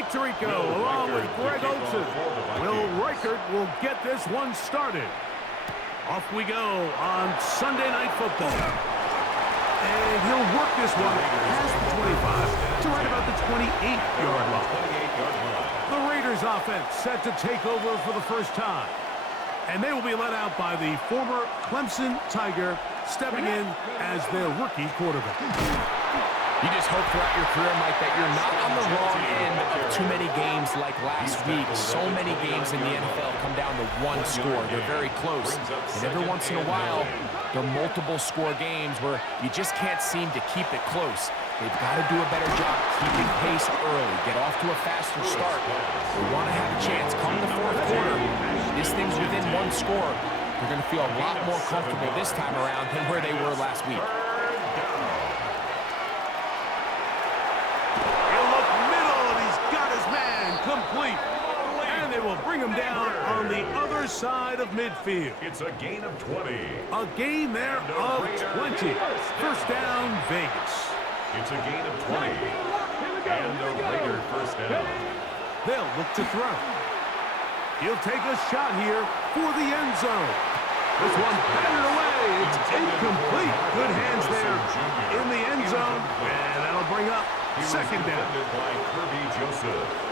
Mike Tirico along with Greg Olson. Will Reichert will get this one started. Off we go on Sunday Night Football. And he'll work this one past the 25 to right about the 28-yard line. The Raiders offense set to take over for the first time. And they will be led out by the former Clemson Tiger stepping in as their rookie quarterback. You just hope throughout your career, Mike, that you're not on the wrong end of too many games like last week. So many games in the NFL come down to one score. They're very close. And every once in a while, there are multiple score games where you just can't seem to keep it close. They've got to do a better job keeping pace early, get off to a faster start. They want to have a chance come the fourth quarter. This thing's within one score. They're going to feel a lot more comfortable this time around than where they were last week. Complete. And they will bring him down on the other side of midfield. It's a gain of 20. A gain there of 20. First down, Vegas. It's a gain of 20. And the Raiders first down. They'll look to throw. He'll take a shot here for the end zone. This one batted away. It's incomplete. Good hands there in the end zone. And that'll bring up second down. By Kirby Joseph.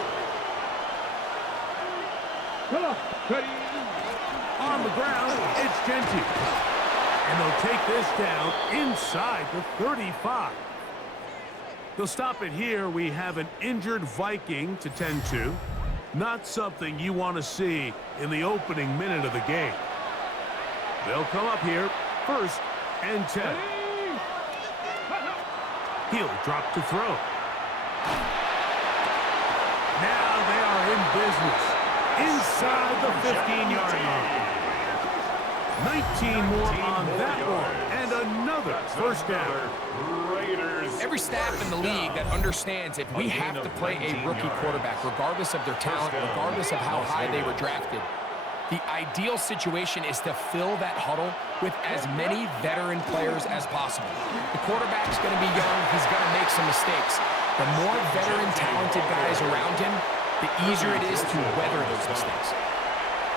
On the ground, it's Genty. And they'll take this down inside the 35. They'll stop it here. We have an injured Viking to tend to. Not something you want to see in the opening minute of the game. They'll come up here, first and 10. He'll drop to throw. Now they are in business. Inside the 15-yard line. 19 more on that one. And another first down. Every staff in the league that understands if we have to play a rookie quarterback, regardless of their talent, regardless of how high they were drafted, the ideal situation is to fill that huddle with as many veteran players as possible. The quarterback's going to be young. He's going to make some mistakes. The more veteran, talented guys around him, the easier it is to weather those mistakes.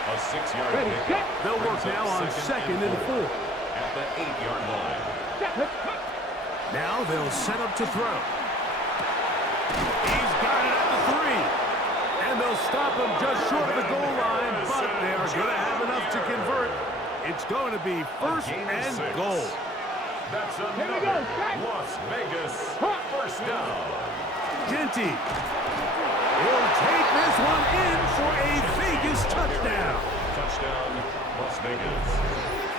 A 6-yard pick. They'll work now on second and 4. At the 8-yard line. Now they'll set up to throw. He's got it at the 3. And they'll stop him just short of the goal line, but they are going to have enough to convert. It's going to be first and goal. That's another Las Vegas first down. Genty. He'll take this one in for a Vegas touchdown. Touchdown, Las Vegas.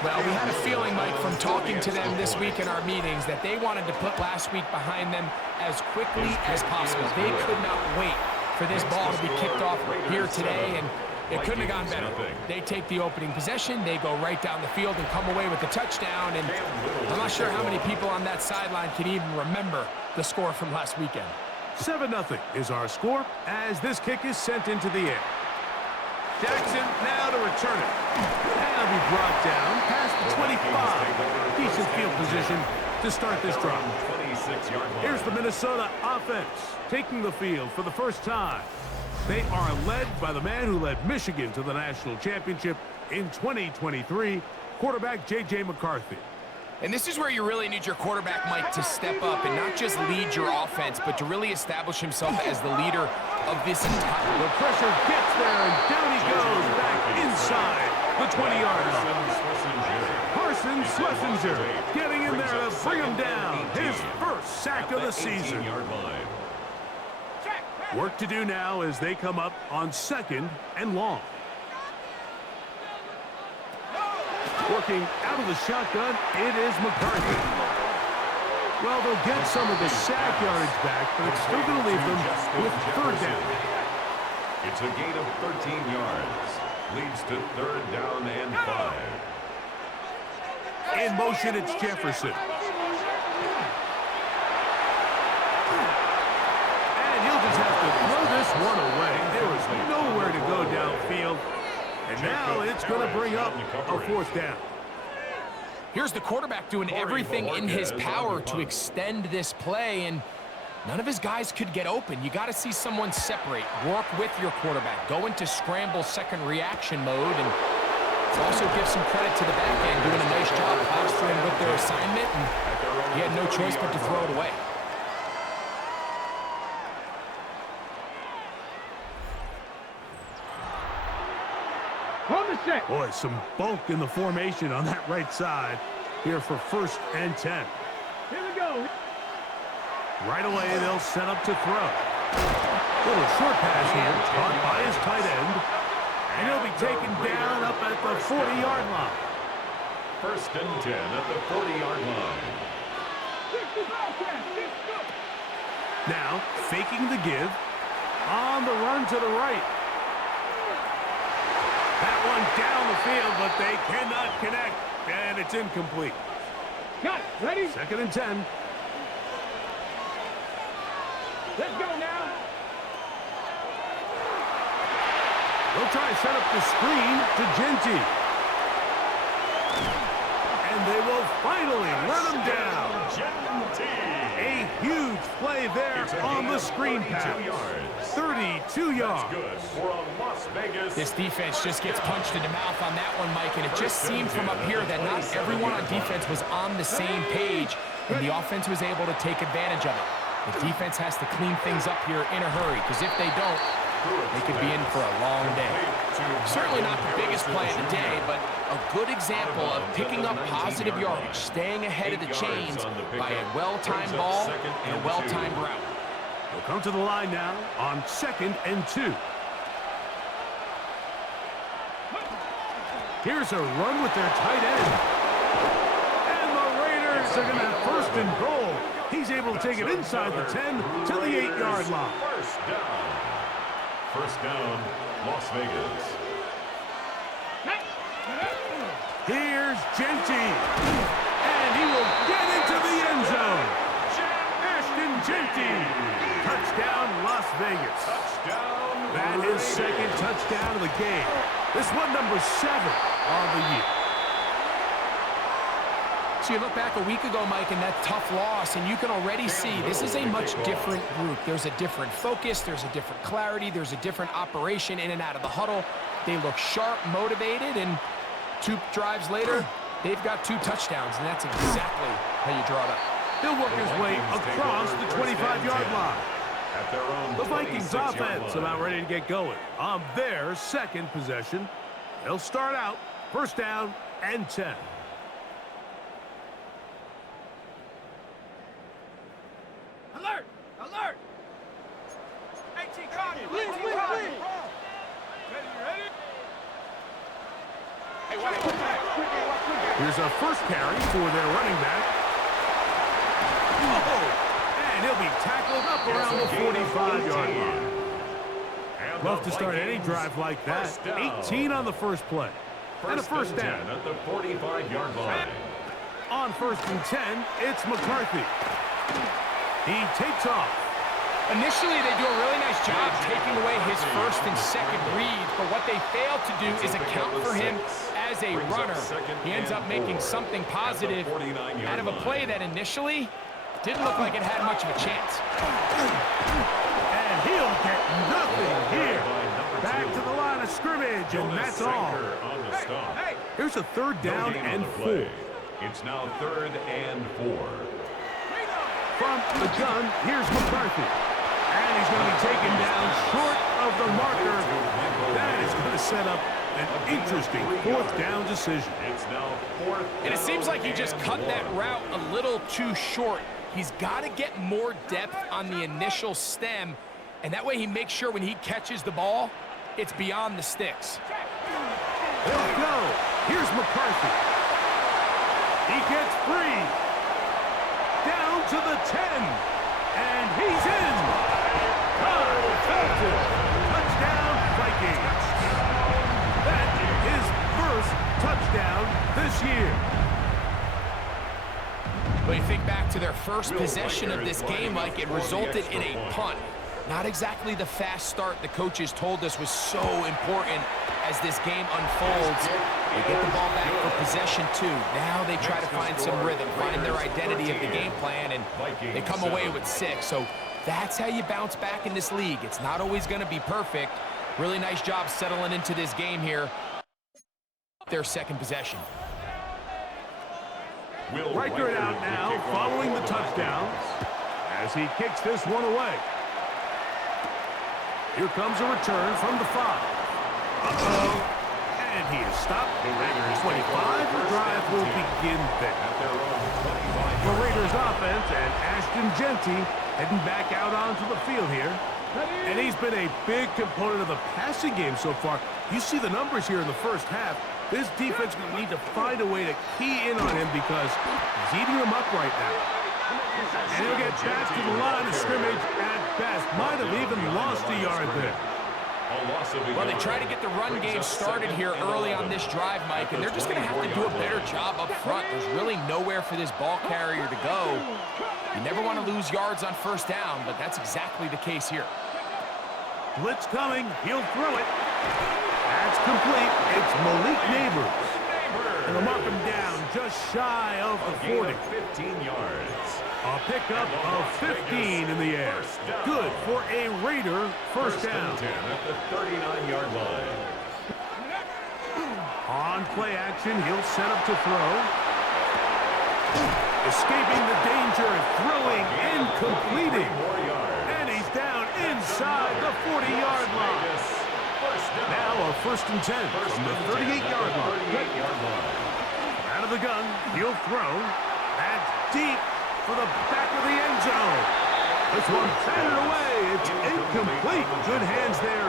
Well, we had a feeling, Mike, from talking to them this week in our meetings that they wanted to put last week behind them as quickly as possible. They could not wait for this ball to be kicked off here today, and it couldn't have gone better. They take the opening possession, they go right down the field and come away with the touchdown, and I'm not sure how many people on that sideline can even remember the score from last weekend. 7-0 is our score as this kick is sent into the air. Jackson now to return it. And it'll be brought down past the 25. Decent field position to start this drive. Here's the Minnesota offense taking the field for the first time. They are led by the man who led Michigan to the national championship in 2023, quarterback J.J. McCarthy. And this is where you really need your quarterback, Mike, to step up and not just lead your offense, but to really establish himself as the leader of this entire... The pressure gets there, and down he goes back inside the 20-yard line. Carson Schlesinger getting in there to bring him down. His first sack of the season. Work to do now as they come up on second and long. Working out of the shotgun, it is McCarthy. Well, they'll get some of the sack yardage back, but it's still going to leave them with third down. It's a gain of 13 yards. Leads to third down and 5. In motion, it's Jefferson. And he'll just have to throw this one away. There was nowhere to go downfield. And now it's going to bring up a fourth down. Here's the quarterback doing everything in his power to extend this play, and None of his guys could get open. You got to see someone separate, work with your quarterback, go into scramble second reaction mode, and also give some credit to the back end, doing a nice job posturing with their assignment, and he had no choice but to throw it away. Boy, some bulk in the formation on that right side here for 1st and 10. Here we go. Right away, they'll set up to throw. Little short pass here, caught by his tight end. And he'll be taken down up at the 40-yard line. 1st and 10 at the 40-yard line. Now, faking the give. On the run to the right. That one down the field, but they cannot connect. And it's incomplete. Got it. Ready? 2nd and 10. Let's go now. They'll try to set up the screen to Genty. And they will finally let him down. A huge play there on the screen pass. 32 yards. Good for a Las Vegas. This defense just gets punched in the mouth on that one, Mike, and it just seemed from up here that not everyone on defense was on the same page, and the offense was able to take advantage of it. The defense has to clean things up here in a hurry, because if they don't, they could be in for a long day. Certainly not the biggest play of the day, but a good example of picking up positive yardage, staying ahead of the chains by a well-timed ball and a well-timed route. They'll come to the line now on 2nd and 2. Here's a run with their tight end. And the Raiders are going to have 1st and goal. He's able to take it inside the 10 to the 8-yard line. 1st down, Las Vegas. Here's Genty. And he will get into the end zone. Ashton Genty. Touchdown, Las Vegas. That is 2nd touchdown of the game. This one number 7 on the year. So you look back a week ago, Mike, and that tough loss, and you can already see this is a much different group. There's a different focus, there's a different clarity, there's a different operation in and out of the huddle. They look sharp, motivated, and 2 drives later, they've got 2 touchdowns, and that's exactly how you draw it up. He'll work his way across the 25-yard line. The Vikings offense about ready to get going on their 2nd possession. They'll start out 1st down and 10. Alert! Alert! AT Connie! Here's a 1st carry for their running back. And he'll be tackled up around the 45-yard line. Love to start any drive like that. 18 on the 1st play. And a 1st down. At the 45-yard line. On 1st and 10, it's McCarthy. He takes off. Initially, they do a really nice job taking away his 1st and 2nd read, but what they fail to do is account for him as a runner. He ends up making something positive out of a play that initially didn't look like it had much of a chance. And he'll get nothing here. Back to the line of scrimmage, and that's all. Here's a 3rd down and 4. It's now 3rd and 4. From the gun, here's McCarthy. And he's going to be taken down short of the marker. That is going to set up an interesting 4th down decision. It's now 4th. And it seems like he just cut that route a little too short. He's got to get more depth on the initial stem, and that way he makes sure when he catches the ball, it's beyond the sticks. They'll go. Here's McCarthy. He gets free. Down to the 10. And he's in. Touchdown, Vikings. That is his 1st touchdown this year. But you think back to their 1st possession of this game, like it resulted in a punt. Not exactly the fast start the coaches told us was so important as this game unfolds. They get the ball back for possession 2. Now they try to find some rhythm, find their identity of the game plan, and they come away with 6. So That's how you bounce back in this league. It's not always going to be perfect. Really nice job settling into this game here. Their second possession. Riker it out now, following the touchdown, as he kicks this one away. Here comes a return from the 5. Uh-oh. And he is stopped at 25. The drive will begin there. The Raiders offense and Ashton Genty heading back out onto the field here. And he's been a big component of the passing game so far. You see the numbers here in the first half. This defense will need to find a way to key in on him because he's eating them up right now. And he'll get back to the line of scrimmage at best. Might have even lost a yard there. Well, they try to get the run game started here early on this drive, Mike, and they're just going to have to do a better job up front. There's really nowhere for this ball carrier to go. You never want to lose yards on first down, but that's exactly the case here. Blitz coming. He'll throw it. That's complete. It's Malik Neighbors. And they'll mark him down just shy of the 40. 15 yards. A pickup of 15 in the air. Good for a Raider first down. 10 at the 39-yard line. On play action, he'll set up to throw. Escaping the danger, throwing and completing. And he's down inside the 40-yard line. Now a first and 10 from the 38-yard line. Out of the gun, he'll throw. That's deep for the back of the end zone. This one batted away. It's incomplete. Good hands there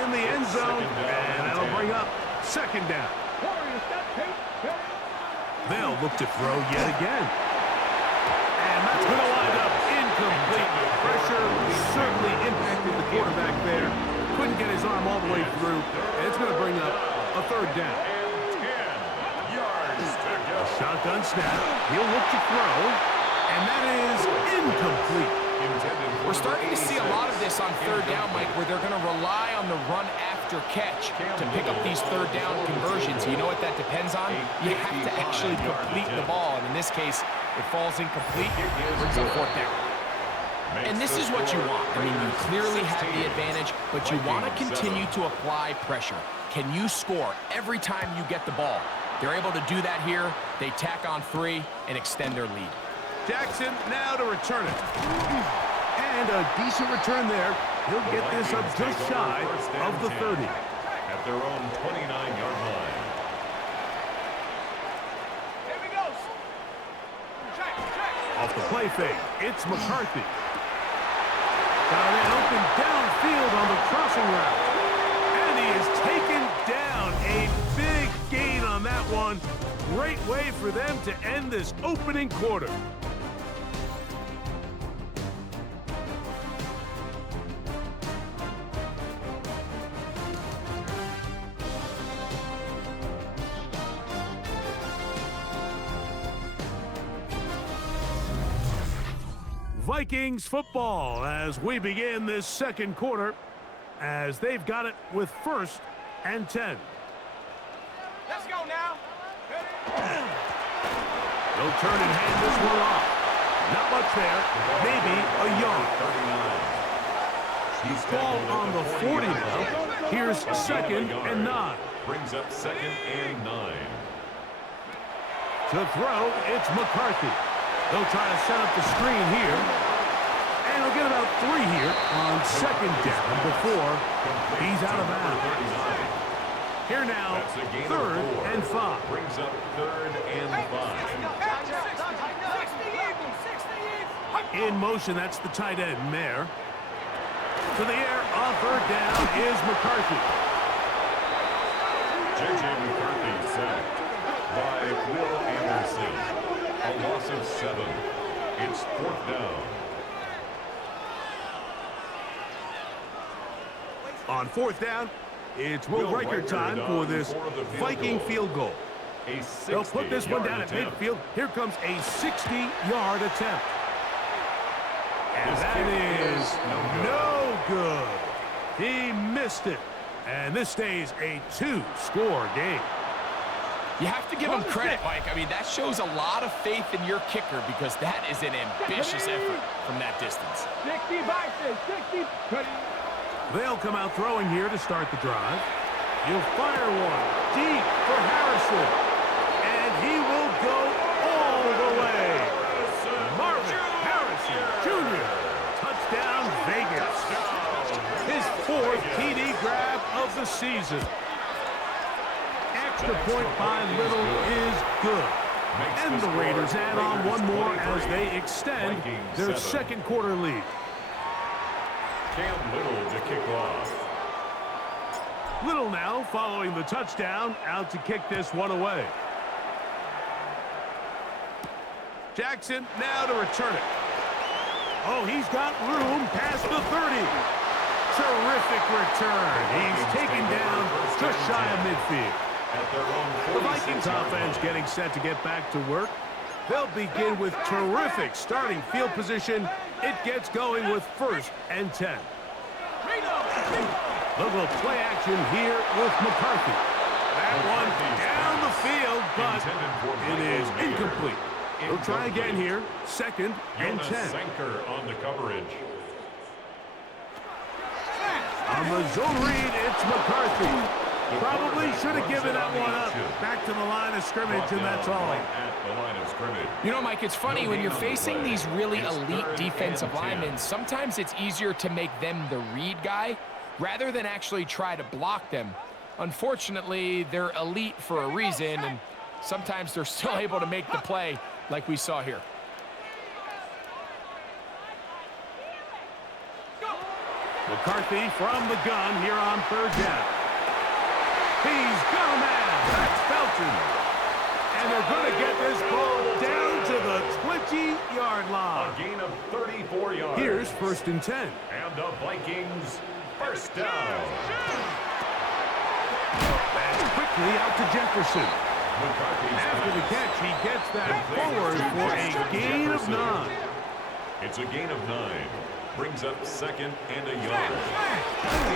in the end zone. And that'll bring up second down. They'll look to throw yet again. And that's going to wind up incomplete. Pressure certainly impacted the quarterback there. Couldn't get his arm all the way through. And it's going to bring up a third down. A shotgun snap. He'll look to throw. And that is incomplete. We're starting to see a lot of this on third down, Mike, where they're going to rely on the run after catch to pick up these third down conversions. You know what that depends on? You have to actually complete the ball. And in this case, it falls incomplete. It brings up fourth down. And this is what you want. I mean, you clearly have the advantage, but you want to continue to apply pressure. Can you score every time you get the ball? They're able to do that here. They tack on 3 and extend their lead. Jackson now to return it. And a decent return there. He'll get this up just shy of the 30. At their own 29-yard line. Here we go. Check. Off the play fake, it's McCarthy. Got an open downfield on the crossing route. And he is taken down. A big gain on that one. Great way for them to end this opening quarter. Vikings football as we begin this second quarter as they've got it with first and 10. Let's go now. They'll turn and hand this one off. Not much there. Maybe a yard. Ball on the 40 now. Here's second and 9. Brings up second and 9. To throw, it's McCarthy. They'll try to set up the screen here. And they'll get about 3 here on second down before he's out of bounds. Here now, third and 5. Brings up third and 5. In motion, that's the tight end, Mayer. To the air on third down is McCarthy. J.J. McCarthy sacked by Will Anderson. A loss of 7. It's fourth down. On fourth down, it's Will Riker time for this Viking field goal. They'll put this one down at midfield. Here comes a 60-yard attempt. And that is no good. He missed it. And this stays a 2-score game. You have to give him credit, Mike. I mean, that shows a lot of faith in your kicker because that is an ambitious effort from that distance. 60 boxes, 60. They'll come out throwing here to start the drive. He'll fire one deep for Harrison. And he will go all the way. Marvin Harrison Jr. Touchdown, Vegas. His 4th TD grab of the season. Extra point by Little is good. And the Raiders add on one more as they extend their second quarter lead. Cam Little to kick off. Little now following the touchdown, out to kick this one away. Jackson now to return it. Oh, he's got room past the 30. Terrific return. He's taken down just shy of midfield. The Vikings offense getting set to get back to work. They'll begin with terrific starting field position. It gets going with 1st and 10. They'll go play action here with McCarthy. That one down the field, but it is incomplete. They'll try again here. 2nd and 10. Sanker on the coverage. On the zone read, it's McCarthy. Probably should have given that one up. Back to the line of scrimmage, and that's all. You know, Mike, it's funny, when you're facing these really elite defensive linemen, sometimes it's easier to make them the read guy rather than actually try to block them. Unfortunately, they're elite for a reason, and sometimes they're still able to make the play like we saw here. McCarthy from the gun here on 3rd down. He's got a man. That's Felton. And they're going to get this ball down to the 20-yard line. A gain of 34 yards. Here's 1st and 10. And the Vikings, 1st down. That's quickly out to Jefferson. After the catch, he gets that forward for a gain of 9. It's a gain of 9. Brings up 2nd and a yard.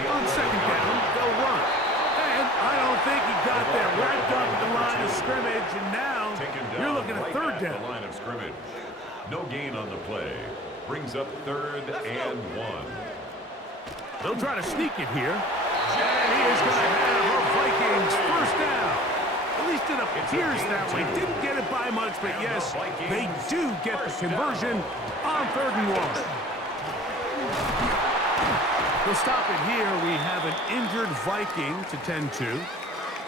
On 2nd down, they'll run. And I don't think he got that wrapped up at the line of scrimmage, and now you're looking at 3rd down. The line of scrimmage. No gain on the play. Brings up 3rd and 1. They'll try to sneak it here. And he is going to have a Vikings 1st down. At least it appears that way. Didn't get it by much, but yes, they do get the conversion on 3rd and 1. We'll stop it here. We have an injured Viking to tend to.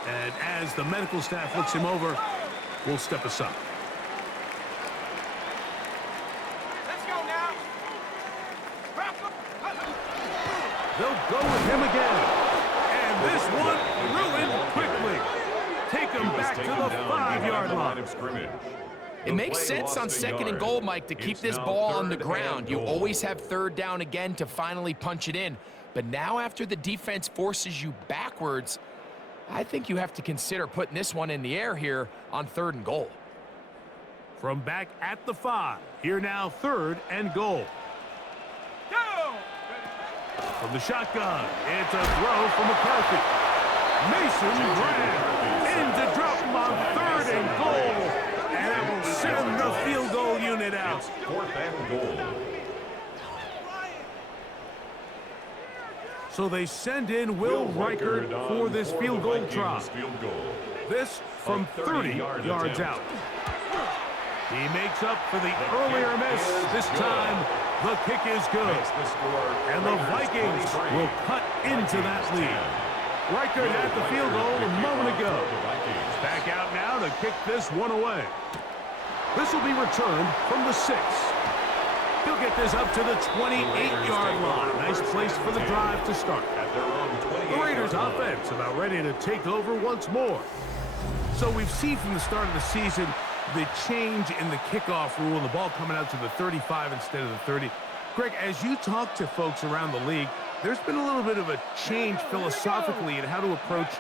And as the medical staff looks him over, we'll step aside. Let's go now. They'll go with him again. And this one ruined quickly. Take him back to the 5-yard line. It makes sense on 2nd and goal, Mike, to keep this ball on the ground. You always have 3rd down again to finally punch it in. But now after the defense forces you backwards, I think you have to consider putting this one in the air here on 3rd and goal. From back at the 5, here now 3rd and goal. From the shotgun, it's a throw from McCarthy. Mason Graham in to drop him on 3rd and goal. And that will send the field goal unit out. 4th and goal. So they send in Will Reichert for this field goal try. This from 30 yards out. He makes up for the earlier miss. This time, the kick is good. And the Vikings will cut into that lead. Reichert had the field goal a moment ago. Back out now to kick this one away. This will be returned from the 6. He'll get this up to the 28-yard line. Nice place for the drive to start. The Raiders offense about ready to take over once more. So we've seen from the start of the season the change in the kickoff rule and the ball coming out to the 35 instead of the 30. Greg, as you talk to folks around the league, there's been a little bit of a change philosophically in how to approach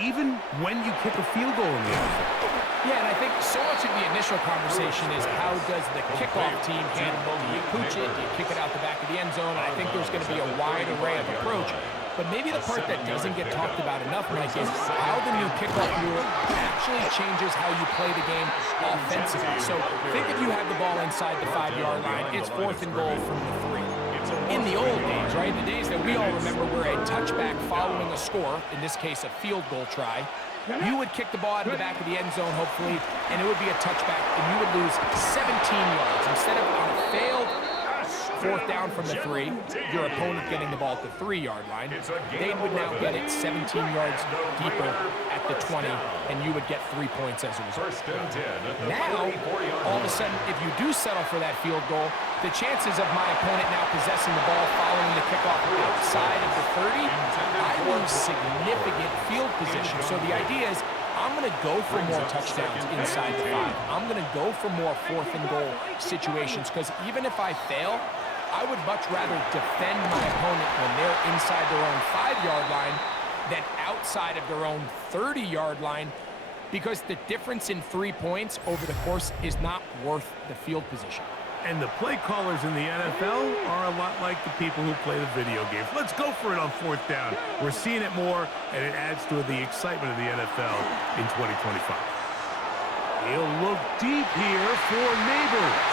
even when you kick a field goal in the NFL. Yeah, and I think so much of the initial conversation is how does the kickoff team handle it? Do you pooch it? Do you kick it out the back of the end zone? And I think there's going to be a wide array of approach. But maybe the part that doesn't get talked about enough, Mike, is how the new kickoff rule actually changes how you play the game offensively. So think if you have the ball inside the 5-yard line, it's 4th and goal from the 3. In the old days, right, the days that we all remember where a touchback following a score, in this case a field goal try, you would kick the ball out of the back of the end zone, hopefully, and it would be a touchback, and you would lose 17 yards. Instead of on a failed 4th down from the 3, your opponent getting the ball at the 3-yard line, they would now get it 17 yards deeper at the 20, and you would get 3 points as a result. Now, all of a sudden, if you do settle for that field goal, the chances of my opponent now possessing the ball following the kickoff outside of the 30, I lose significant field position. So the idea is, I'm going to go for more touchdowns inside the 5. I'm going to go for more 4th and goal situations, because even if I fail, I would much rather defend my opponent when they're inside their own 5-yard line than outside of their own 30-yard line, because the difference in 3 points over the course is not worth the field position. And the play callers in the NFL are a lot like the people who play the video games. Let's go for it on 4th down. We're seeing it more, and it adds to the excitement of the NFL in 2025. He'll look deep here for Neighbors.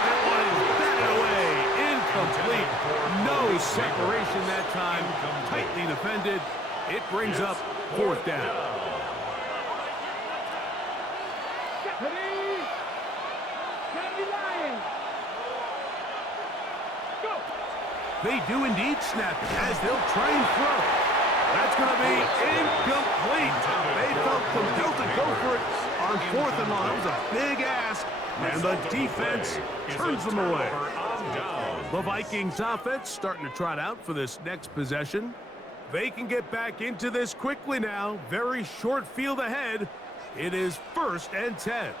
That one is batted away. Incomplete. No separation that time. Tightly defended. It brings up 4th down. They do indeed snap it as they'll try and throw. That's going to be incomplete. They felt compelled to go for it on 4th and long. That was a big ask, and the defense turns them away. The Vikings offense starting to trot out for this next possession. They can get back into this quickly now. Very short field ahead. It is 1st and 10.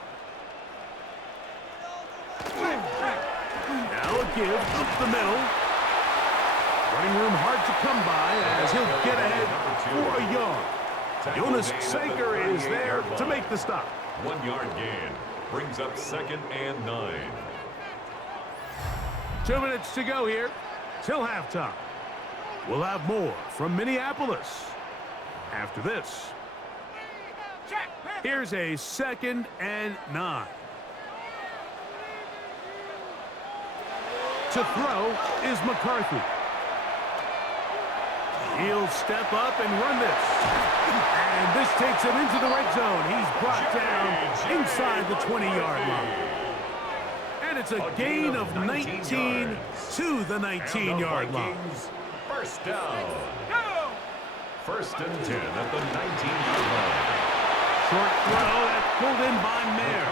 Now a give up the middle. Running room hard to come by as he'll get ahead for a yard. Jonas Sager is there to make the stop. 1-yard gain brings up 2nd and 9. 2 minutes to go here till halftime. We'll have more from Minneapolis after this. Here's a 2nd and 9. To throw is McCarthy. He'll step up and run this. And this takes him into the red zone. He's brought down inside the 20-yard line. And it's a gain of 19 to the 19-yard line. 1st down. 1st and 10 at the 19-yard line. Short throw that's pulled in by Mayer.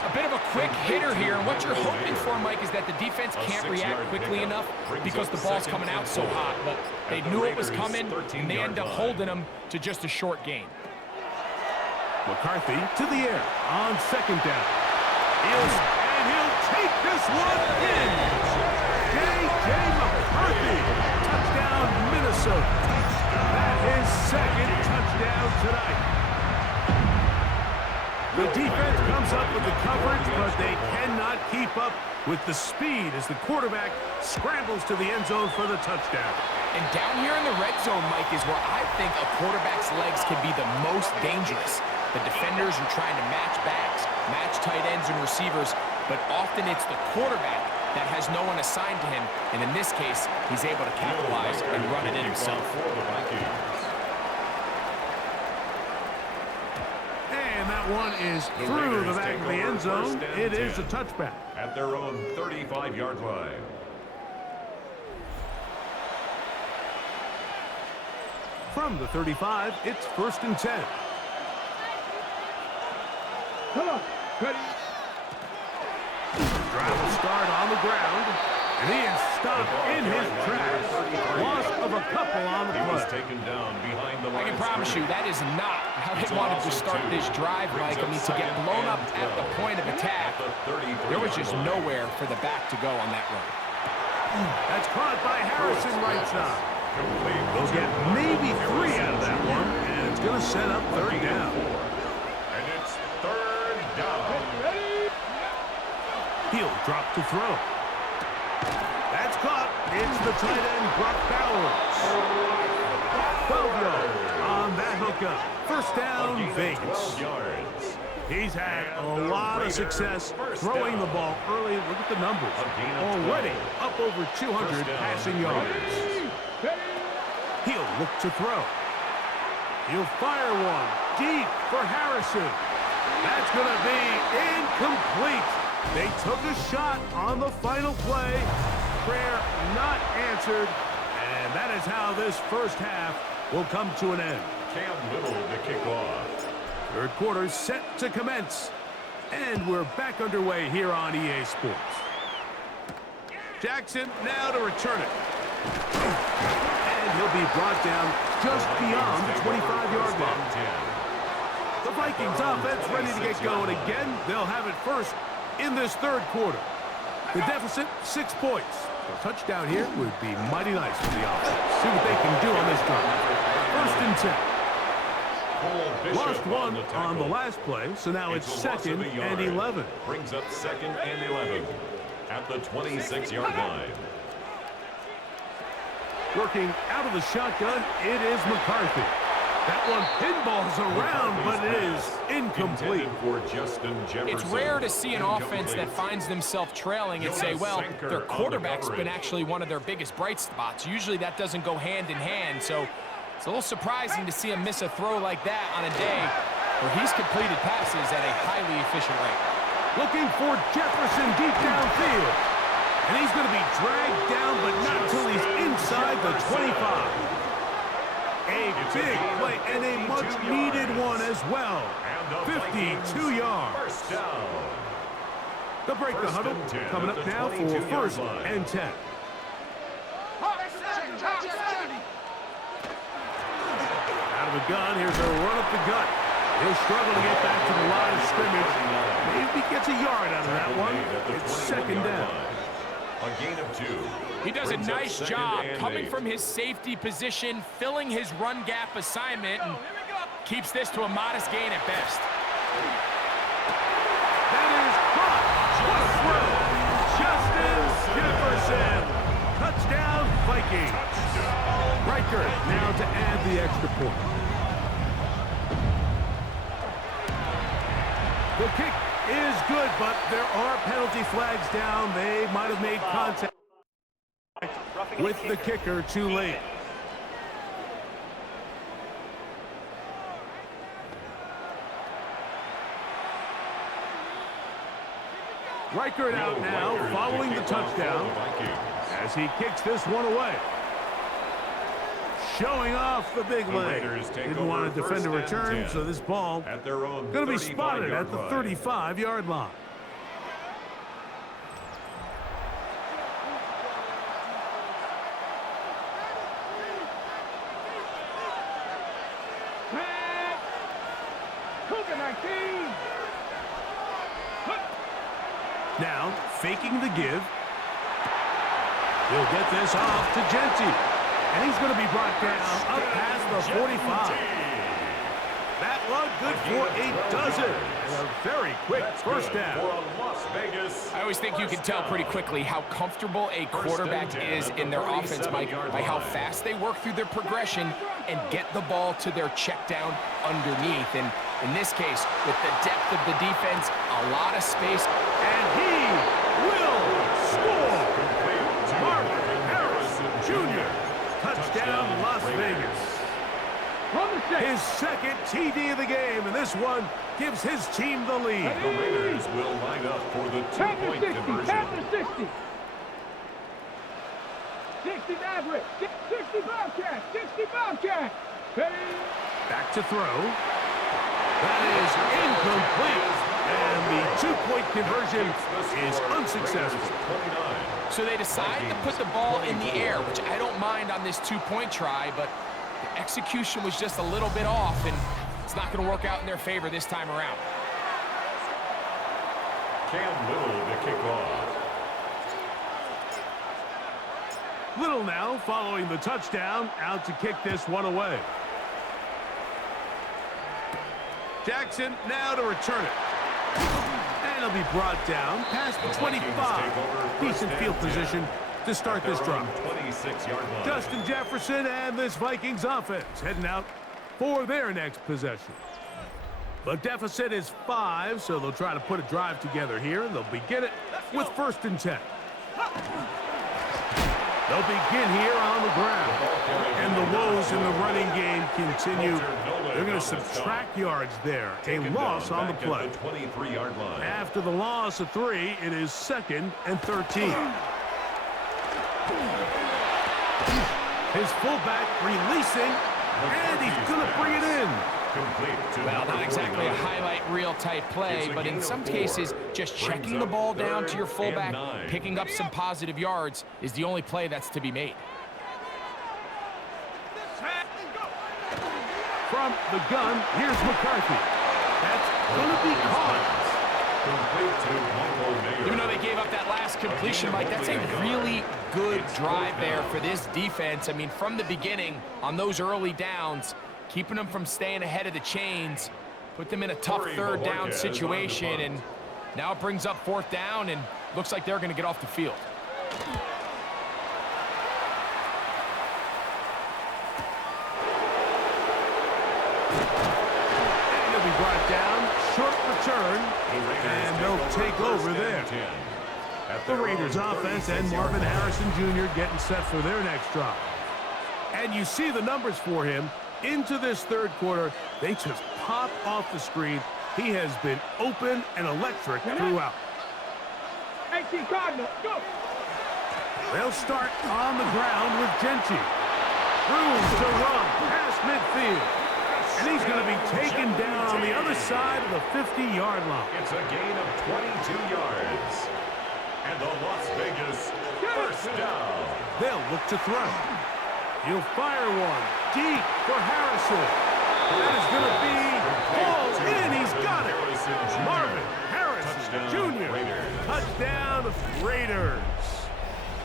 A bit of a quick hitter here, and what you're hoping for, Mike, is that the defense can't react quickly enough because the ball's coming out so hot. But they knew it was coming, and they end up holding them to just a short gain. McCarthy to the air on 2nd down. He'll take this one in. J.J. McCarthy. Touchdown, Minnesota. That is 2nd touchdown tonight. The defense comes up with the coverage, but they cannot keep up with the speed as the quarterback scrambles to the end zone for the touchdown. And down here in the red zone, Mike, is where I think a quarterback's legs can be the most dangerous. The defenders are trying to match backs, match tight ends and receivers, but often it's the quarterback that has no one assigned to him, and in this case, he's able to capitalize and run it in himself. And that one is through the back of the end zone. It is a touchback. At their own 35-yard line. From the 35, it's 1st and 10. Come on, ready. Drive will start on the ground, and he is stopped in his tracks. Loss of a couple on the play. Taken down behind the line. I can promise you that is not how they wanted to start this drive, Mike. I mean, to get blown up at the point of attack, there was just nowhere for the back to go on that run. That's caught by Harrison right side. They'll get maybe 3 out of that one, and it's going to set up 3rd down. And it's 3rd down. He'll drop to throw. That's caught. It's the tight end, Brock Bowers. 12 yards on that hookup. First down, Vegas. He's had a lot of success throwing the ball early. Look at the numbers. Already up over 200 passing yards. He'll look to throw. He'll fire one deep for Harrison. That's going to be incomplete. They took a shot on the final play. Prayer not answered. And that is how this first half will come to an end. Cam Little to kick off. Third quarter set to commence. And we're back underway here on EA Sports. Jackson now to return it. And he'll be brought down just beyond the 25-yard line. The Vikings offense ready to get going again. They'll have it first in this third quarter. The deficit, 6 points. A touchdown here would be mighty nice for the offense. See what they can do on this drive. 1st and 10. Lost one on the last play, so now it's 2nd and 11. Brings up 2nd and 11 at the 26-yard line. Working out of the shotgun, it is McCarthy. That one pinballs around, but it is incomplete. It's rare to see an offense that finds themselves trailing and say, well, their quarterback's been actually one of their biggest bright spots. Usually that doesn't go hand in hand, so it's a little surprising to see him miss a throw like that on a day where he's completed passes at a highly efficient rate. Looking for Jefferson deep downfield. And he's going to be dragged down, but not until he's inside the 25. A big play and a much-needed one as well. 52 yards. They'll break the huddle. Coming up now for 1st and 10. Out of the gun, here's a run up the gut. He'll struggle to get back to the line of scrimmage. Maybe gets a yard out of that one. It's 2nd down. A gain of 2. He does a nice job coming from his safety position, filling his run gap assignment, and keeps this to a modest gain at best. That is caught. What a throw. Justin Jefferson. Touchdown, Vikings. Riker now to add the extra point. The kick is good, but there are penalty flags down. They might have made contact with the kicker too late. Reichert out now following the touchdown as he kicks this one away. Showing off the big leg. Didn't want to defend a return, so this ball going to be spotted at the 35-yard line. Now, faking the give. He'll get this off to Genty. And he's going to be brought down up past the 45. That one good for a dozen. And a very quick first down. I always think you can tell pretty quickly how comfortable a quarterback is in their offense, Mike, by how fast they work through their progression and get the ball to their check down underneath. And in this case, with the depth of the defense, a lot of space. And he will score. Mark Harris Jr. Touchdown, Las Vegas. His 2nd TD of the game, and this one gives his team the lead. The Raiders will line up for the 2-point conversion. 60. 60 Maverick. 60 Bobcat. 60 Bobcat. Back to throw. That is incomplete. And the 2-point conversion is unsuccessful. So they decide to put the ball in the air, which I don't mind on this 2-point try, but the execution was just a little bit off, and it's not going to work out in their favor this time around. Cam Little to kick off. Little now following the touchdown, out to kick this one away. Jackson now to return it. And he'll be brought down past the 25. Decent field position to start this drive. 26-yard line. Justin Jefferson and this Vikings offense heading out for their next possession. The deficit is 5, so they'll try to put a drive together here, and they'll begin it with 1st and 10. They'll begin here on the ground. And the woes in the running game continue. They're going to subtract yards there. A loss on the play. 23-yard line. After the loss of 3, it is 2nd and 13. His fullback releasing, and he's going to bring it in. Well, not exactly a highlight reel type play, but in some cases, just checking the ball down to your fullback, picking up some positive yards is the only play that's to be made. From the gun, here's McCarthy. That's going to be caught. Even though they gave up that last completion, Mike, that's a really good drive there for this defense. I mean, from the beginning, on those early downs, keeping them from staying ahead of the chains, put them in a tough 3rd down situation, and now it brings up 4th down, and looks like they're going to get off the field. And he'll be brought down, short return, and they'll take over there. The Raiders offense and Marvin Harrison Jr. getting set for their next drive. And you see the numbers for him. Into this 3rd quarter, they just pop off the screen. He has been open and electric throughout. 18 Cardinal, go! They'll start on the ground with Gentry. Room to run past midfield. And he's going to be taken down on the other side of the 50-yard line. It's a gain of 22 yards. And the Las Vegas 1st down. They'll look to throw. He'll fire one deep for Harrison. That is going to be hauled in. He's got it. Marvin Harrison Jr. Touchdown Raiders.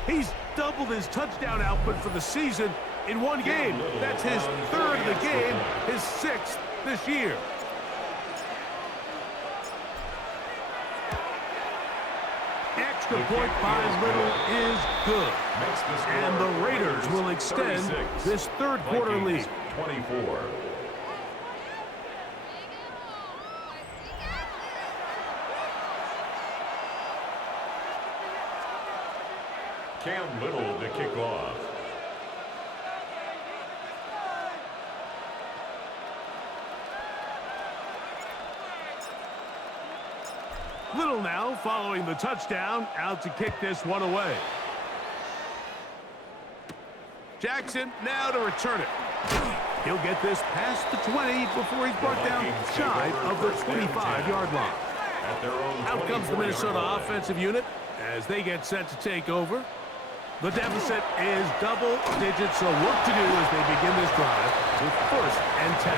He's doubled his touchdown output for the season in one game. That's his 3rd of the game, his 6th this year. Extra point by Little is good. And the Raiders will extend this 3rd quarter lead. 24. Cam Little to kick off. Little now following the touchdown, out to kick this one away. Jackson now to return it. He'll get this past the 20 before he's brought down shy of the 25-yard line. Out comes the Minnesota offensive unit as they get set to take over. The deficit is double digits, so work to do as they begin this drive with 1st and 10.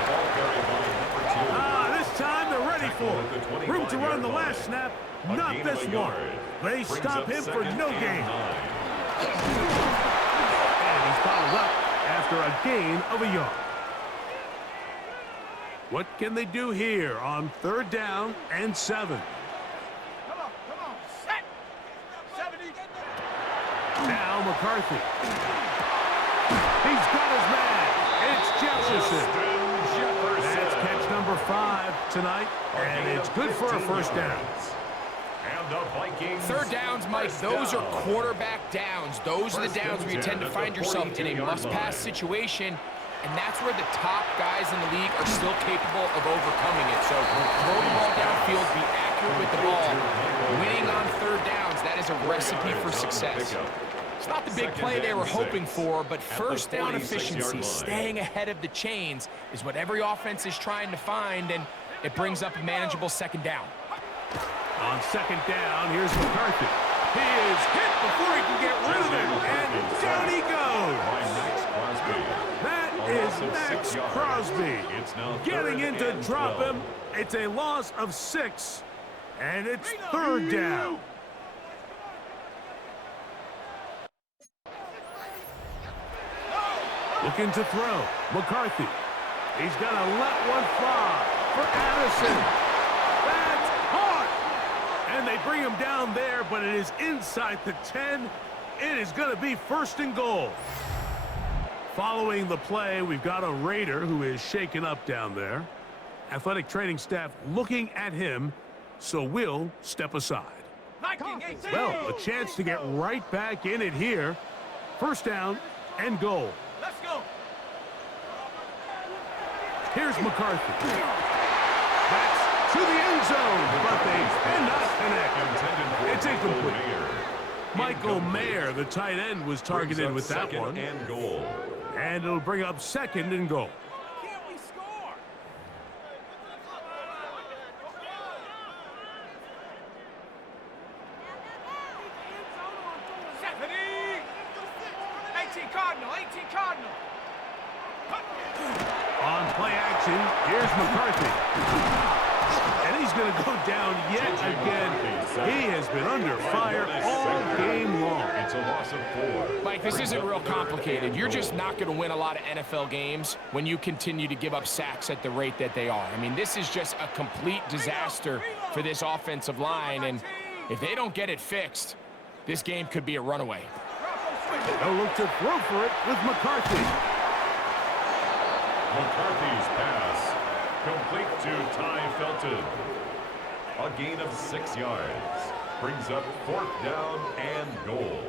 This time they're ready for it. Room to run the last snap, not this one. They stop him for no gain. And he's followed up after a gain of a yard. What can they do here on 3rd down and 7? Come on, set! 70. Now McCarthy. He's got his man. It's Jefferson. That's catch number 5 tonight, and it's good for a 1st down. And the Vikings 3rd downs, Mike, those are quarterback downs. Those are the downs where you tend to find yourself in a must-pass situation, and that's where the top guys in the league are still capable of overcoming it. So throw the ball downfield, be accurate with the ball. Winning on 3rd downs, that is a recipe for success. It's not the big play they were hoping for, but 1st down efficiency, staying ahead of the chains, is what every offense is trying to find, and it brings up a manageable 2nd down. On 2nd down, here's McCarthy. He is hit before he can get rid of it, and down he goes. That is Max Crosby getting in to drop him. It's a loss of 6, and it's 3rd down. Looking to throw. McCarthy. He's going to let one fly for Addison. That's hard. And they bring him down there, but it is inside the 10. It is going to be 1st and goal. Following the play, we've got a Raider who is shaken up down there. Athletic training staff looking at him, so we'll step aside. Well, a chance to get right back in it here. 1st down and goal. Let's go. Here's McCarthy. That's to the end zone, but they cannot connect. It's incomplete. Michael Mayer, the tight end, was targeted with that one. And goal. And it'll bring up 2nd and goal. Can't we score? Stephanie! 18 Cardinal, 18 Cardinal. On play action, here's McCarthy. And he's going to go down yet again. He has been under fire all game long. It's a loss of 4. Mike, this isn't real complicated. You're just not going to win a lot of NFL games when you continue to give up sacks at the rate that they are. I mean, this is just a complete disaster for this offensive line, and if they don't get it fixed, this game could be a runaway. They'll look to throw for it with McCarthy. McCarthy's pass complete to Ty Felton. A gain of 6 yards. Brings up 4th down and goal.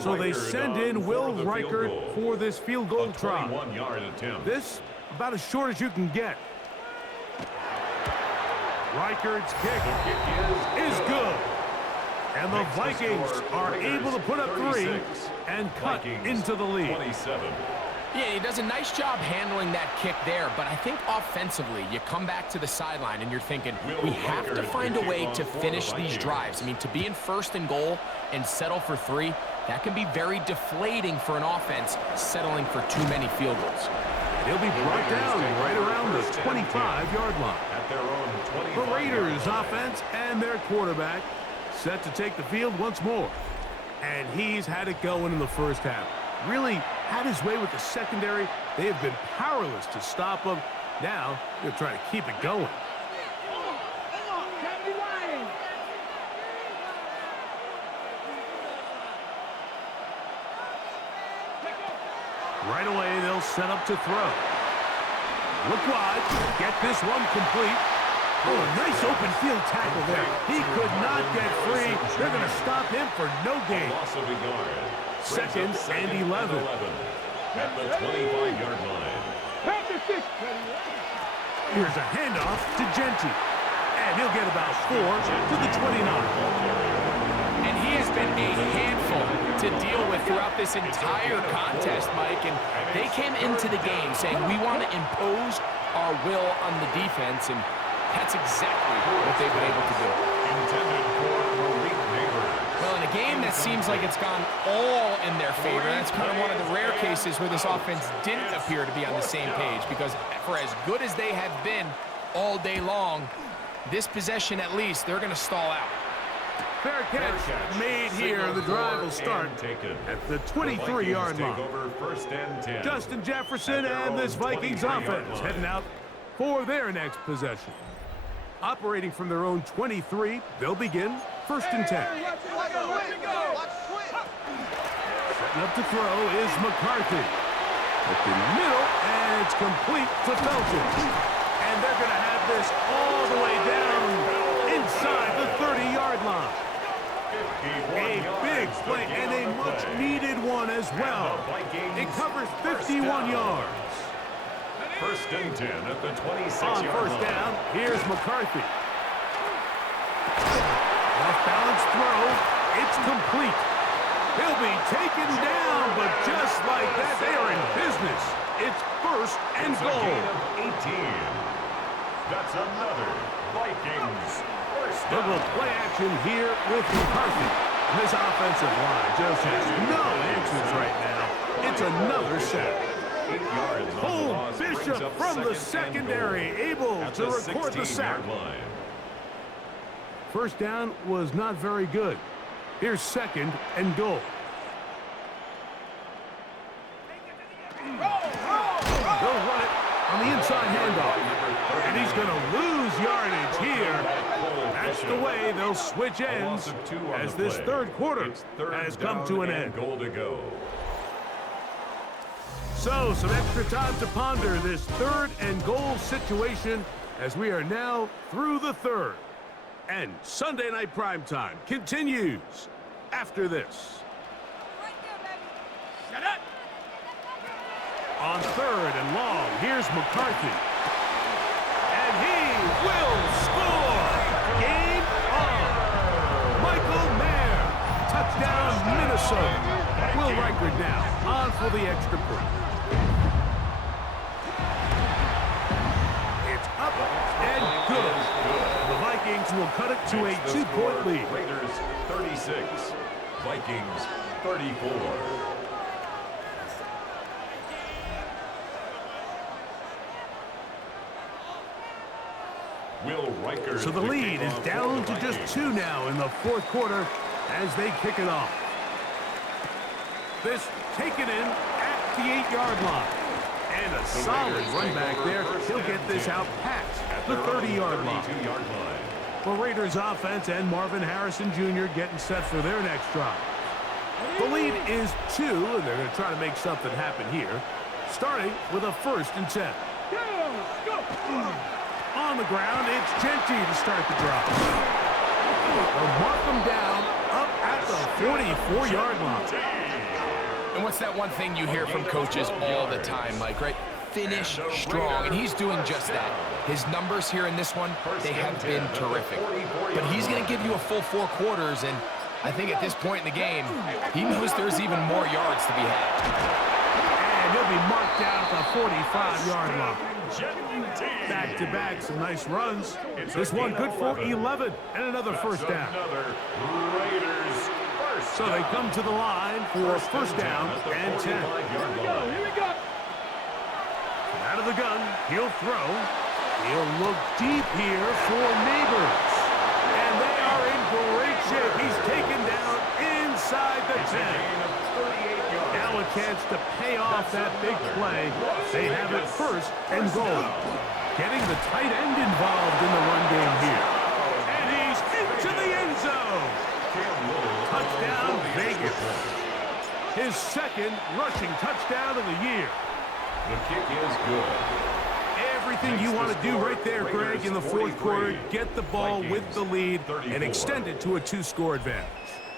So they send in Will Reichert for this field goal try. 21-yard attempt. This about as short as you can get. Reichert's kick is good. And the Vikings are able to put up 3 and cut into the lead. 27. Yeah, he does a nice job handling that kick there, but I think offensively, you come back to the sideline and you're thinking, we have to find a way to finish these drives. I mean, to be in 1st and goal and settle for 3, that can be very deflating for an offense settling for too many field goals. He'll be brought down right around the 25-yard line. At their own 25. The Raiders offense and their quarterback set to take the field once more. And he's had it going in the 1st half. Really had his way with the secondary. They have been powerless to stop him. Now they're trying to keep it going. Right away, they'll set up to throw. Look wide. Get this one complete. Oh, a nice open field tackle there. He could not get free. They're going to stop him for no gain. Loss of a yard. 2nd and 11. At the 25-yard line. Here's a handoff to Genty. And he'll get about 4 to the 29. And he has been a handful to deal with throughout this entire contest, Mike. And they came into the game saying, we want to impose our will on the defense. And that's exactly what they've been able to do. Intended for Malik Neighbors. Well, in a game that seems like it's gone all in their favor, that's kind of one of the rare cases where this offense didn't appear to be on the same page, because for as good as they have been all day long, this possession at least, they're going to stall out. Fair catch made here. The drive will start at the 23-yard line. First and 10. Justin Jefferson and this Vikings offense heading out for their next possession. Operating from their own 23, they'll begin 1st and 10. Setting up to throw is McCarthy. At the middle, and it's complete to Felton. And they're going to have this all the way down inside the 30-yard line. A big play and a much-needed one as well. It covers 51 yards. 1st and 10 at the 26-yard line. On 1st down, here's McCarthy. Off-balance throw. It's complete. He'll be taken down, but just like that, they are in business. It's 1st and goal. 18. That's another Vikings first down. Double play action here with McCarthy. This offensive line just has no answers right now. It's another sack. 8 yards. Oh, Bishop from the secondary, able to record the sack. 1st down was not very good. Here's 2nd and goal. They'll run it on the inside handoff. And he's going to lose yardage here That's the way they'll switch ends as this third quarter has come to an end. Goal to go. So, some extra time to ponder this third and goal situation as we are now through the third. And Sunday Night Primetime continues after this. Shut up. On third and long, here's McCarthy. And he will score! Game on! Michael Mayer, touchdown Minnesota. Will Reichard now on for the extra point. It's up and good. The Vikings will cut it to a 2-point lead. Raiders 36, Vikings 34. Will Reichard. So the lead is down to just 2 now in the fourth quarter as they kick it off. This taken in at the 8-yard line. And a solid run back there. He'll get this out past the 30-yard line. The Raiders offense and Marvin Harrison Jr. getting set for their next drive. The lead is 2, and they're going to try to make something happen here, starting with a 1st and 10. On the ground, it's Genty to start the drive. They'll mark them down up at the 44-yard line. And what's that one thing you hear from coaches all the time, Mike, right? Finish strong, and he's doing just that. His numbers here in this one, they have been terrific. But he's going to give you a full 4 quarters, and I think at this point in the game, he knows there's even more yards to be had. And he'll be marked down at the 45-yard line. Back-to-back, some nice runs. This one good for 11 and another 1st down. So they come to the line for 1st down and 10. Here we go. Out of the gun, he'll throw. He'll look deep here for Neighbors. And they are in great shape. He's taken down inside the 10. Now a chance to pay off that big play. They have it 1st and goal. Getting the tight end involved in the run game here. And he's into the end zone. Touchdown, Vegas. His 2nd rushing touchdown of the year. The kick is good. Everything you want to do right there, Greg, in the fourth quarter. Get the ball with the lead and extend it to a 2-score advantage.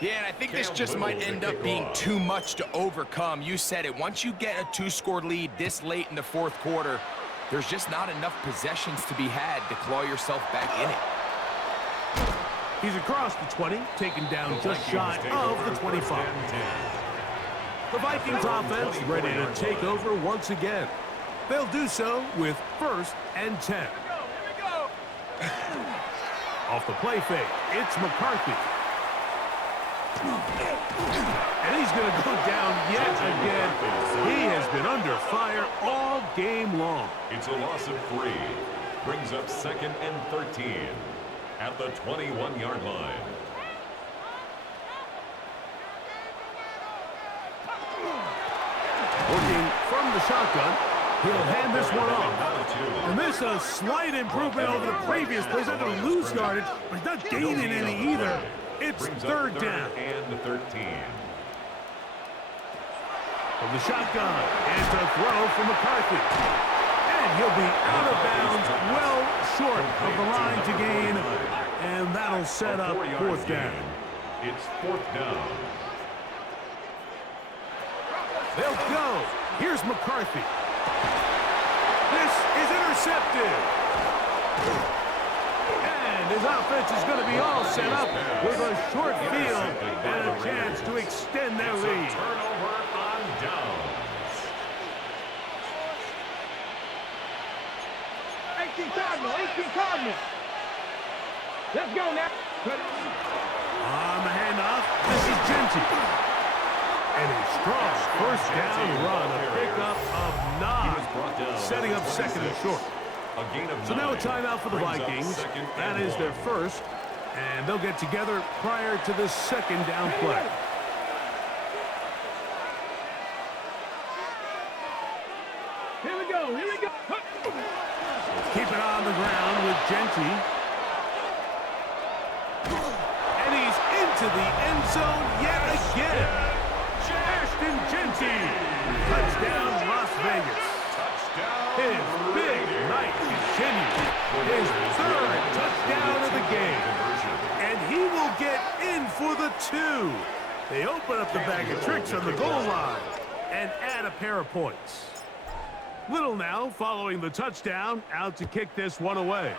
Yeah, and I think this just might end up being too much to overcome. You said it. Once you get a 2-score lead this late in the fourth quarter, there's just not enough possessions to be had to claw yourself back in it. He's across the 20, taken down just shy of the 25. The Vikings offense ready to take over once again. They'll do so with 1st and 10. Here we go. Off the play fake, it's McCarthy. And he's going to go down yet again. He has been under fire all game long. It's a loss of 3. Brings up 2nd and 13 at the 21-yard line. Working from the shotgun, he'll hand this one off. And this is a slight improvement over the previous plays. They're going to lose yardage, but he's not gaining any either. It's 3rd down. And 13. From the shotgun, and to throw for McCarthy. And he'll be out of bounds, well short of the line to gain. And that'll set up 4th down. It's 4th down. They'll go. Here's McCarthy. This is intercepted. And his offense is going to be all set up with a short field and a chance to extend their lead. Turnover on downs. 18 Cardinal, 18 Cardinal. Let's go now. On the handoff, this is Genty. And a strong 1st down run, a pickup of 9, setting up 2nd and short. So now a timeout for the Vikings. That is their 1st, and they'll get together prior to this 2nd down play. Here we go, here we go. Keep it on the ground with Genty. the end zone yet again. Ashton Genty. Touchdown, Las Vegas. His big night continues. His third touchdown of the game. And he will get in for the 2. They open up the bag of tricks on the goal line and add a pair of points. Little now following the touchdown, out to kick this one away.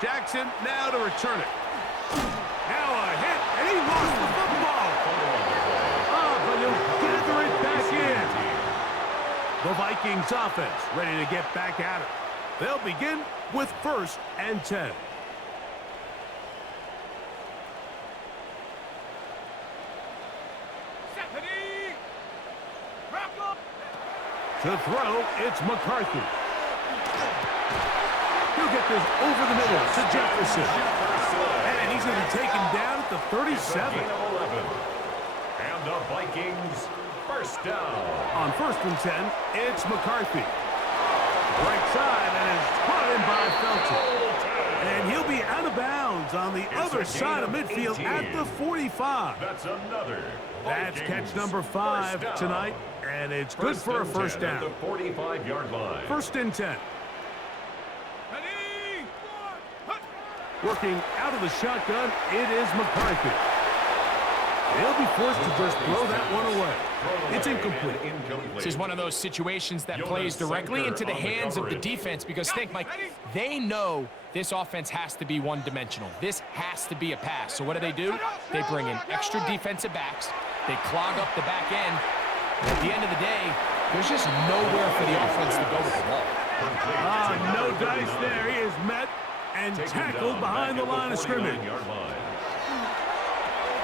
Jackson now to return it. Now a hit, and he lost the football. But he'll gather it back in. The Vikings offense ready to get back at it. They'll begin with 1st and 10. To throw, it's McCarthy. He'll get this over the middle to Jefferson. And he's going to be taken down at the 37. And the Vikings first down. On 1st and 10, it's McCarthy. Right side, and it's caught in by Felton. And he'll be out of bounds on the other side of midfield at the 45. That's another. That's catch number 5 tonight, and it's good for a first down. At the 45-yard line. 1st and 10. Working out of the shotgun, it is McCarthy. They'll be forced to just throw that one away. It's incomplete. This is one of those situations that plays directly into the hands of the defense because think, Mike, they know this offense has to be one-dimensional. This has to be a pass. So what do? They bring in extra defensive backs. They clog up the back end. And at the end of the day, there's just nowhere for the offense to go with the ball. No dice there. He is met and tackled behind the line of scrimmage.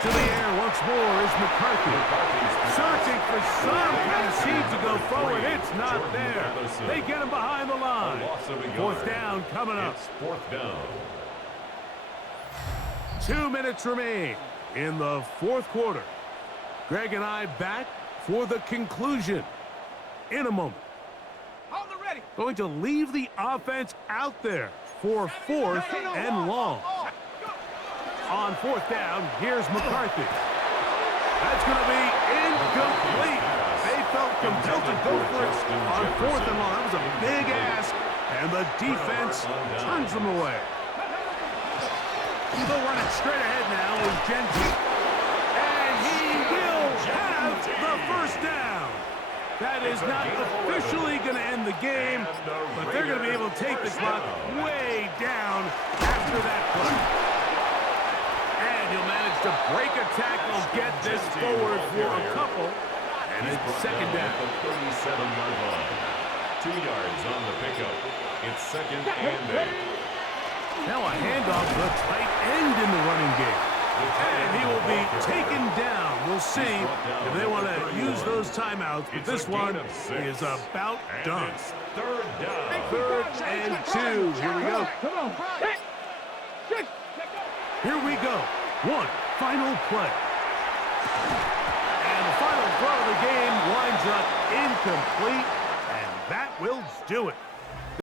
To the air once more is McCarthy. Searching for some kind of seed to go forward. It's not there. They get him behind the line. 4th down coming up. It's 4th down. 2 minutes remain in the 4th quarter. Greg and I back for the conclusion in a moment. Hold it ready. Going to leave the offense out there for 4th and long. On 4th down, here's McCarthy. That's going to be incomplete. They felt compelled to go for it on 4th and long. That was a big ask, and the defense turns them away. They'll run it straight ahead now with Genty. And he will have the first down. That is not officially going to end the game, but they're going to be able to take the clock way down after that play. And he'll manage to break a tackle, get this forward for a couple, and it's 2nd down. At the 37-yard line. 2 yards on the pickup. It's 2nd and 8. Now a handoff to the tight end in the running game. And he will be taken down. We'll see if they want to use those timeouts, but this one is about done. 3rd down. 3rd and 2. Here we go. Come on. Here we go. One final play. And the final throw of the game winds up incomplete, and that will do it.